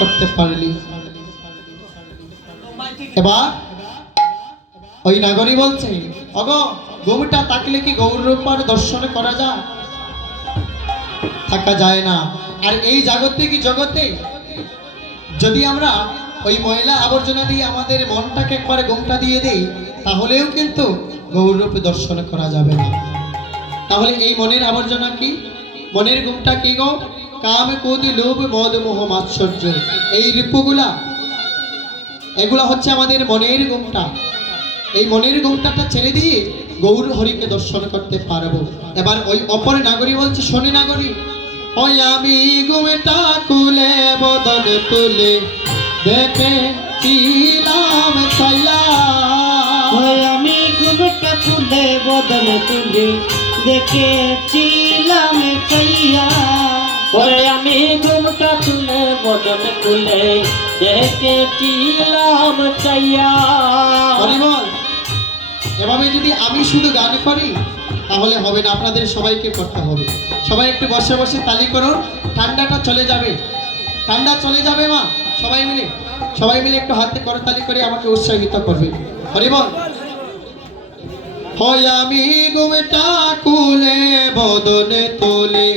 করতে পারলি। এবার ওই নাগরী বলছে, ওগো গৌটা তাকলে কি গৌরূপার দর্শন করা যায়? থাকা যায় না। আর এই জাগতিক জগতে যদি আমরা ওই ময়লা আবর্জনা দিয়ে আমাদের মনটাকে একবারে গোমটা দিয়ে দেই, তাহলেও কিন্তু গৌরূপ দর্শন করা যাবে না। তাহলে এই মনের আবর্জনা কি, মনের গুমটা কি গো? কাম ক্রোধ লোভ মদ মোহ মাৎসর্য, এই রিপুগুলা, এগুলা হচ্ছে আমাদের মনের গুমটা। এই মনের গুমটাটা ছেড়ে দিয়ে গৌর হরিকে দর্শন করতে পারবো। এবার ওই অপর নাগরী বলছে, শোনে নাগরী, ওই আমি গুমটা কুলে বদন তুলে দেখে ছিলাম ছায়া। ওই আমি গুমটা কুলে বদন তুলে দেখেছিলাম ছায়া। ওই আমি গুমটা তুলে বদন তুলে দেখেছিলাম ছায়া। বল, এভাবে যদি আমি শুধু গান করি তাহলে হবে না, আপনাদের সবাইকে করতে হবে। সবাই একটু বসে বসে তালি করুন, ঠান্ডাটা চলে যাবে, ঠান্ডা চলে যাবে মা। সবাই মিলে একটু হাতে করতালি করে আমাকে উৎসাহিত করবে। হরি বল। হয় আমি গুমটা কুলে বদনে তোলে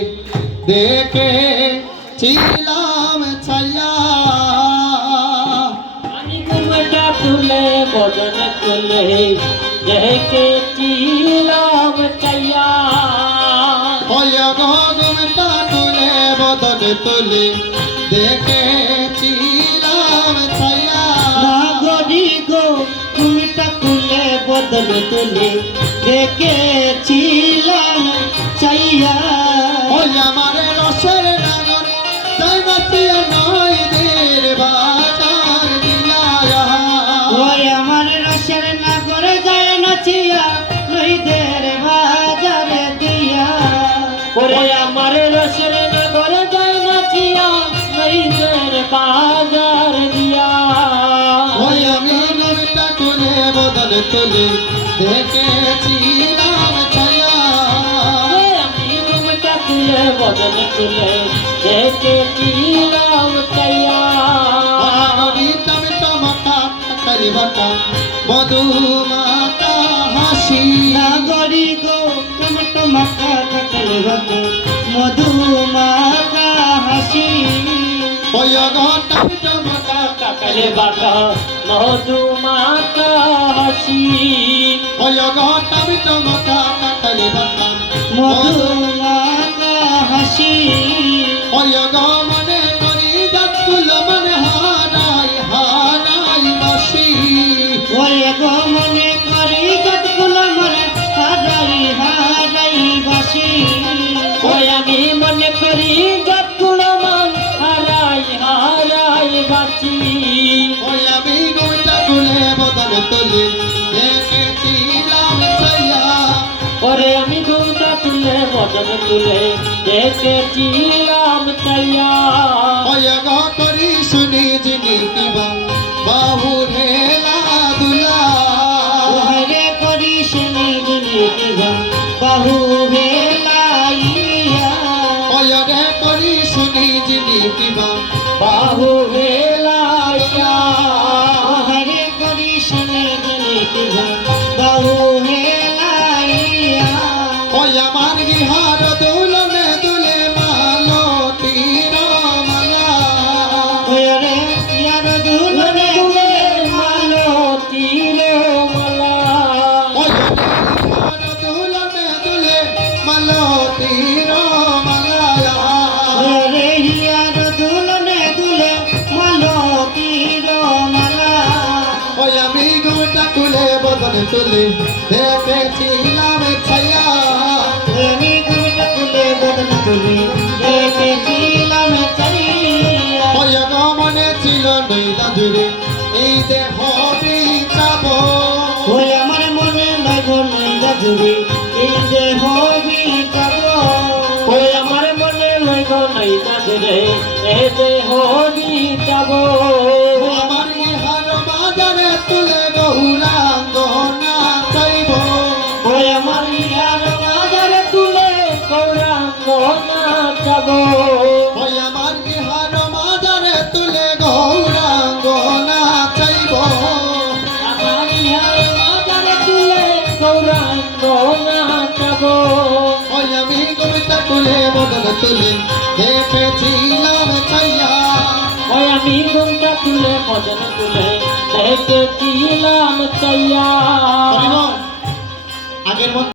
দেখে ছিলাম ছায়া। আমি গুমটা তুলে বদন তুলে দেখেছিলাম ছায়া। হয় গো গুমটা কুলে বদনে তোলে দেখেছিলাম ছায়া। নাগরি গো গুমটা কুলে বদন তুলে দেখেছিলাম ছায়া। ওই আমার রসের নাগর তাই বাঁচিয়া নয় দের বাজার দিলায়া। ওই আমার রসের নাগর যায় নাচিয়া নইদের বাজারে দিয়া। ওরে আমার রসের নাগর যায় নাচিয়া নইদের বাজার দিয়া। ওই আমি গুমটা কুলে বদনে তোলে দেখেছিলাম ছায়া। আমি গুমটা তুলে বদন তুলে দেখেছিলাম ছায়া। মধুমাতা হাসি নাগরি গো টমটমাকা থাকলে বাকে মধুমাকা হাসি। ওই টমটমকা কাকলে বাকা মধুমাকা হাসি। ওই টমটমকা কাকলে বাকা মধুমাকা হাসি। ওই মনে করি যাতুল মনে হারাই হারাই বাসি। ওই গো মনে করি গতগুলো মনে হারাই হারাই বাসি। ওই আমি মনে করি গতগুলো মন হারাই হারাই বাসি। ওই আমি গুমটা কুলে বদনে তোলে দেখেছিলাম ছায়া। ওরে আমি গুমটা তুলে বদন তুলে দেখেছিলাম ছায়া। ওই করি শুনি যিনি কিবা বাহু হেলা দুলা। ওরে করিস নিদিবা বাহু হেলাইয়া। ওই করি শুনি যিনি কিবা বাহু হেলাইয়া। ওরে করিস নিদিবা বাহু হেলাইয়া। ওই আমার গিহার দুলনে দুলে মালতীর মালা। ওরে ইয়ার দুলনে দুলে মালতীর মালা। ওই গিহার দুলনে দুলে মালতীর মালা। ওরে ইয়ার দুলনে দুলে মালতীর মালা। ওই আমি গুমটা কুলে বদনে তুলে দেখেছিলাম ছায়া। আমি গুমটা তুলে বদন তুলে দেখেছিলাম ছায়া। ওই মনে ছিল নইলা জুড়ে এই দেহ বিচাব। ওই আমার মনে লাগো নইদা জুড়ে এই দেহ বিচাব। ওই আমার মনে লাগো নইদা জুড়ে এই দেহ বিচাব। আমার ইহার বাজারে তুলে গৌরাঙ্গ নাচাইব। ওই আমার ইয়ার বাজারে তুলে গৌরাঙ্গ নাচাব। ওই আমার ইহার বাজারে তুলে তুলে বদন তুলে দেখেছিলাম চাইয়া। ওই আমি ঘুমটা তুলে বদন তুলে দেখেছিলাম চাইয়া। আগের মতো